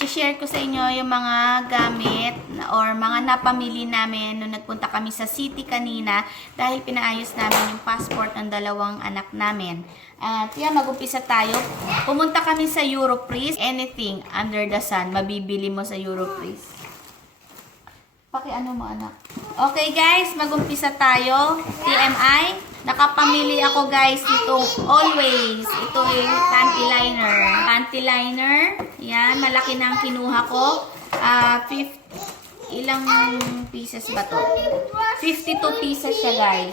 i-share ko sa inyo yung mga gamit or mga napamili namin nung nagpunta kami sa city kanina dahil pinaayos namin yung passport ng dalawang anak namin. At yan, mag-umpisa tayo. Pumunta kami sa Europris. Anything under the sun, mabibili mo sa Europris. Ano mo, anak? Okay guys, mag-umpisa tayo. TMI. Nakapamili ako guys itong Always. Ito yung panty liner. Panty liner. Yan, malaki na ang kinuha ko. Ilang pieces ba to? 52 pieces siya guys.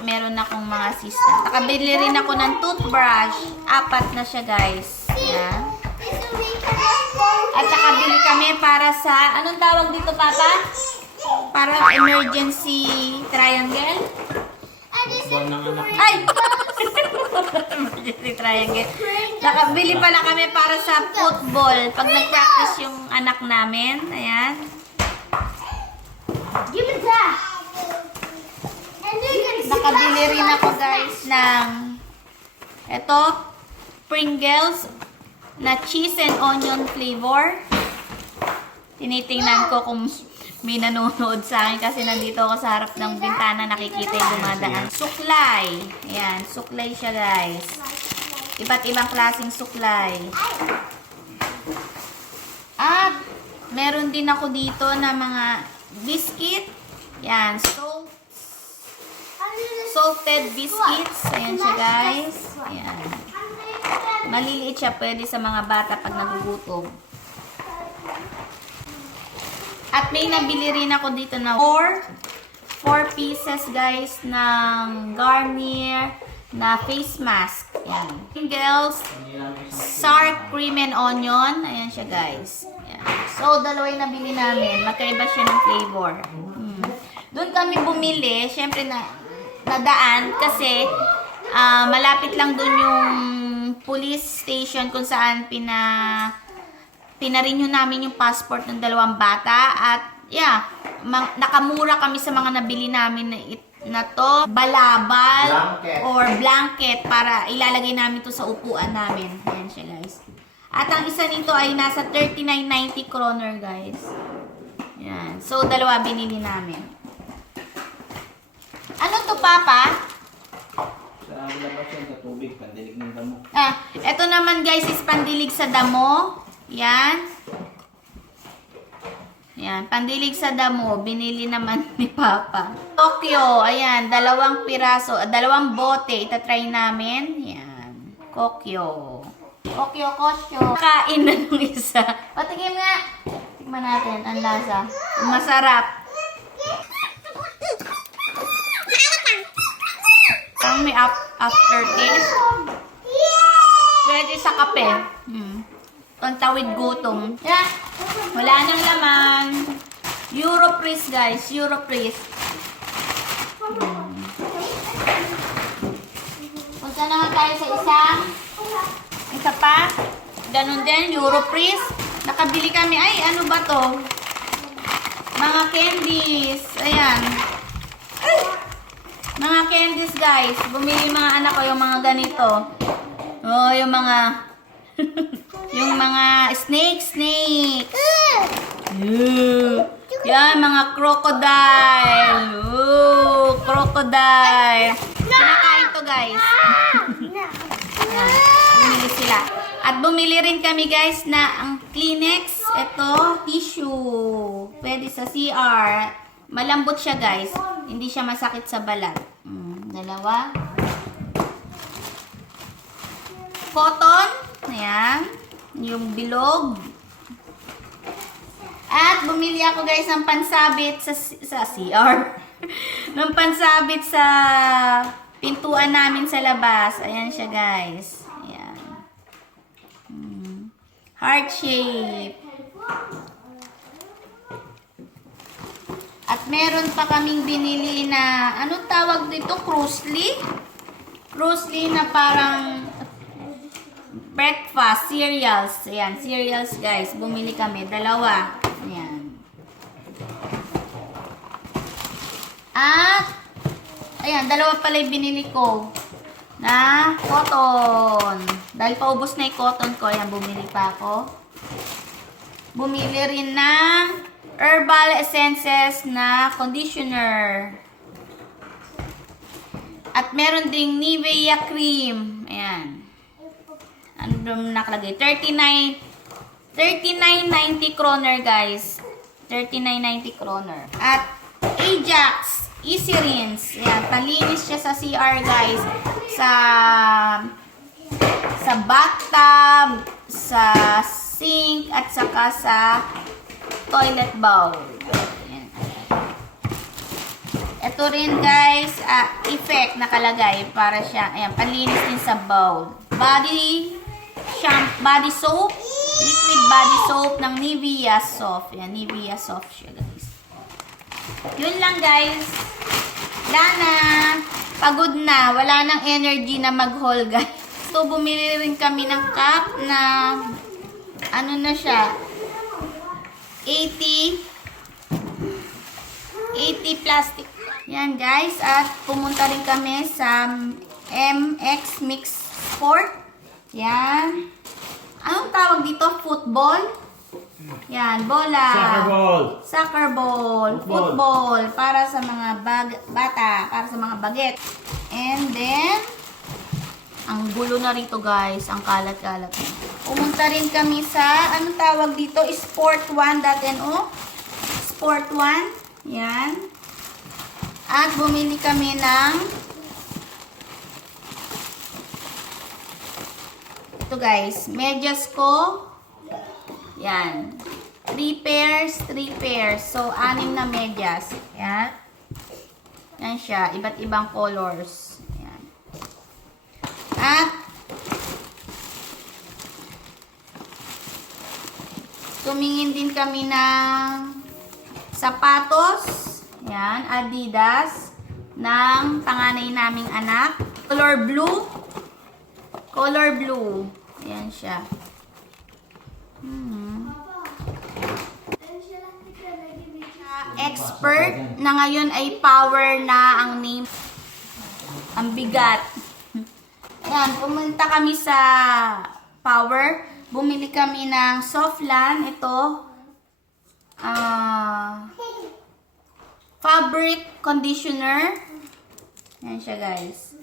Meron akong mga assistant. Nakabili rin ako ng toothbrush. 4 na siya guys. Yan. At nakabili kami para sa, anong tawag dito papa? Para emergency triangle? Ay! Emergency triangle. Nakabili pala kami para sa football. Pag nag-practice yung anak namin. Ayan. Give it that. Nakabili rin ako guys ng eto, Pringles na cheese and onion flavor. Tinitingnan ko kung may nanonood sa akin kasi nandito ako sa harap ng bintana, nakikita yung dumadaan. Suklay. Ayan, suklay siya guys. Iba't ibang klaseng suklay. At meron din ako dito na mga biscuit. Ayan, salted biscuits. Ayan siya guys. Ayan. Maliliit siya, pwede sa mga bata pag nagugutom. At may nabili rin ako dito na 4 pieces guys ng Garnier na face mask. Ayan. Pringles, sour cream and onion. Ayan siya guys. Ayan. So, dalawa yung nabili namin. Magkaiba siya ng flavor. Doon kami bumili. Siyempre nadaan kasi malapit lang doon yung police station kung saan pinarenew namin yung passport ng dalawang bata. At yeah, nakamura kami sa mga nabili namin na to, balabal or blanket para ilalagay namin to sa upuan namin. Ayan siya guys. At ang isa nito ay nasa 39.90 kroner guys. Yan. So dalawa binili namin. Ano to papa? Sa labas yan sa tubig, pandilig ng damo. Ito naman guys is pandilig sa damo. Yan. Yan, pandilig sa damo. Binili naman ni Papa. Kokyo, ayan, 2 piraso, 2 bote. Itatry namin. Yan. Kokyo. Kokyo. Kain na nung isa. Patigim nga. Tignan natin, ang lasa. Masarap. Ang may aftertaste. Pwede sa kape. Pantawid gutom. Yeah. Wala nang laman. Europris guys. Europris. Punta naman tayo sa isa pa. Ganun din. Europris. Nakabili kami. Ay, ano ba to? Mga candies. Ayan. Mga candies guys. Bumili mga anak ko yung mga ganito. Oh, yung mga yung mga snake. Yan, mga crocodile. Crocodile. Kinakain to guys. Yan, bumili sila. At bumili rin kami guys na ang Kleenex. Ito, tissue. Pwede sa CR. Malambot siya guys. Hindi siya masakit sa balat. 2. Cotton. Ayan. Yung bilog. At bumili ako guys ng pansabit sa CR. ng pansabit sa pintuan namin sa labas. Ayan siya guys. Ayan. Heart shape. At meron pa kaming binili na, anong tawag dito? Crossly? Crossly na parang breakfast, cereals. Ayan, cereals guys. Bumili kami. 2. Ayan. At, ayan, 2 pala yung binili ko. Na cotton. Dahil paubos na yung cotton ko, ayan, bumili pa ako. Bumili rin ng Herbal Essences na conditioner. At meron ding Nivea cream. Ayan. Ano doon nakalagay? 39.90 kroner, guys. 39.90 kroner. At Ajax Easy Rinse. Ayan, palinis siya sa CR, guys. Sa bathtub, sa sink, at saka sa toilet bowl. Ayan. Ito rin, guys, effect nakalagay para siya. Ayan, panlinis din sa bowl. Body soap, liquid body soap ng Nivea Soft. Ayan, Nivea Soft siya, guys. Yun lang, guys. Wala na. Pagod na. Wala nang energy na mag-haul, guys. So, bumili rin kami ng cup na ano na siya, 80 plastic. Yan, guys. At pumunta rin kami sa MX Mix Sport. Yan. Anong tawag dito? Football? Yan, bola. Soccer ball. Soccer ball. Football. Para sa mga bata. Para sa mga baget. And then, ang gulo na rito, guys. Ang kalat-kalat. Pumunta rin kami sa, anong tawag dito? Sport1.no. Sport1. Yan. At bumili kami ng ito, guys. Medyas ko. Yan. 3 pairs. So, 6 na medyas. Yan. Yan siya. Iba't ibang colors. Yan. At tumingin din kami ng sapatos. Yan. Adidas. Ng panganay naming anak. Color blue. Yan siya. Expert na ngayon ay Power na ang name. Ang bigat. Ayan, pumunta kami sa Power. Bumili kami ng Softland. Ito. Fabric conditioner. Ayan siya, guys.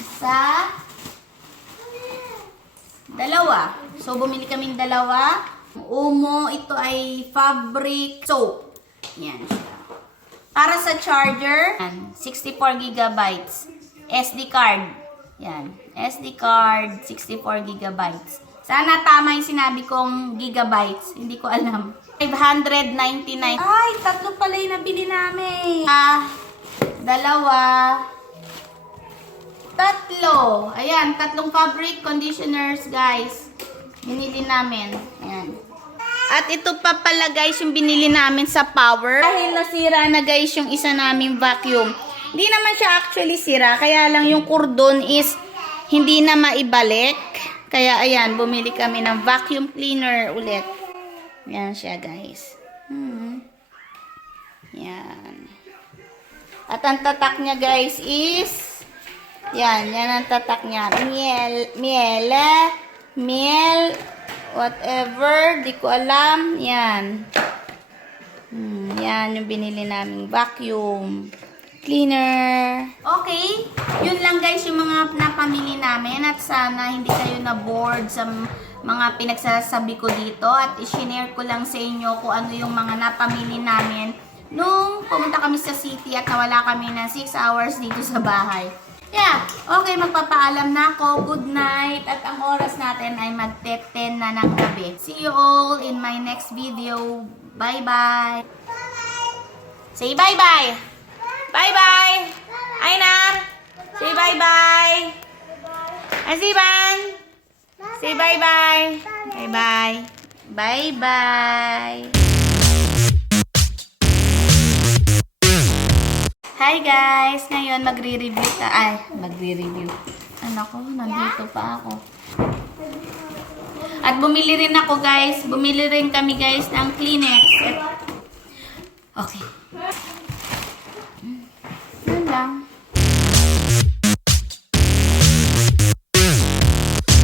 Isa. Dalawa. So, bumili kaming dalawa. Umo, ito ay fabric soap. Yan siya. Para sa charger, 64 gigabytes. SD card. Yan. SD card, 64 gigabytes. Sana tama yung sinabi kong gigabytes. Hindi ko alam. 599. Ay, tatlo pala yung nabili namin. Dalawa. Tatlo. Ayan, tatlong fabric conditioners, guys. Binili namin. Ayan. At ito pa pala, guys, yung binili namin sa Power. Dahil nasira na, guys, yung isa naming vacuum. Hindi naman siya actually sira. Kaya lang yung cordon is hindi na maibalik. Kaya, ayan, bumili kami ng vacuum cleaner ulit. Ayan siya, guys. Ayan. At ang tatak niya, guys, is yan ang tatak niya. Miel, whatever, di ko alam. Yan. Yan yung binili naming vacuum cleaner. Okay, yun lang, guys, yung mga napamili namin. At sana hindi kayo na-bored sa mga pinagsasabi ko dito. At i-share ko lang sa inyo kung ano yung mga napamili namin nung pumunta kami sa city at nawala kami ng 6 hours dito sa bahay. Yeah, okay, magpapaalam na ako. Good night. At ang oras natin ay mag-10 na ng gabi. See you all in my next video. Bye-bye. Say bye-bye. Bye-bye. Ainar. Say bye-bye. Asiban. Say bye-bye. Bye-bye. Bye-bye. Hi guys! Ngayon magre-review Ano ko? Nandito pa ako. At bumili rin ako, guys. Bumili rin kami, guys, ng Kleenex. Okay. Yun lang.